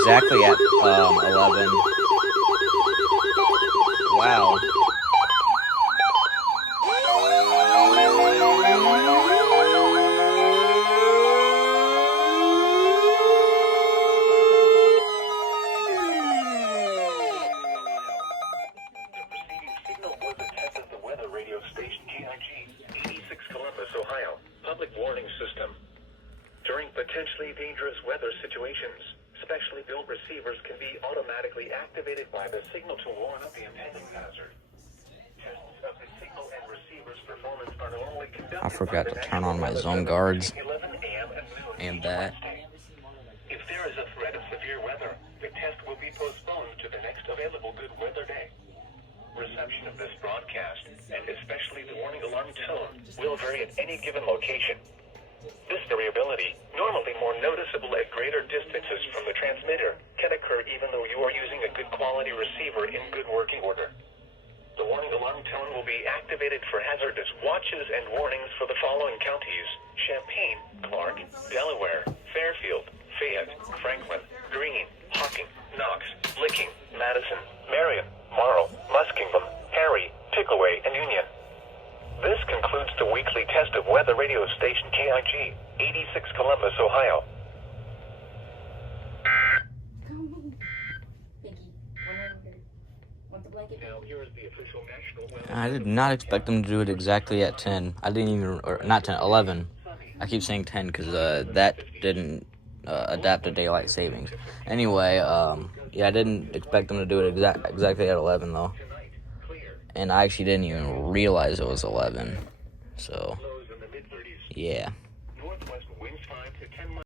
exactly at 11. Wow. Radio station Kig-86 Columbus, Ohio. Public warning system. During potentially dangerous weather situations, specially built receivers can be automatically activated by the signal to warn of the impending hazard. Tests of the signal and receiver's performance are normally conducted I forgot by to the turn National on my Weather zone Service guards between 11 a.m. and noon and each that. Wednesday. If there is a threat of severe weather, the test will be postponed to the next available good weather day. Reception of this broadcast, and especially the warning alarm tone, will vary at any given location. This variability, normally more noticeable at greater distances from the transmitter, can occur even though you are using a good quality receiver in good working order. The warning alarm tone will be activated for hazardous watches and warnings for the following counties: Champaign, Clark, Delaware, Fairfield, Fayette, Franklin, Greene, Hocking, Knox, Licking, Madison, Marion, Marl, Muskingum, Harry, Pickaway, and Union. This concludes the weekly test of weather radio station Kig-86 Columbus, Ohio. Now here is the official national weather. I did not expect them to do it exactly at 10. I didn't even, or not 10, 11. I keep saying 10 because that didn't adapt to daylight savings. Anyway, yeah, I didn't expect them to do it exactly at 11 though. And I actually didn't even realize it was 11. So, yeah.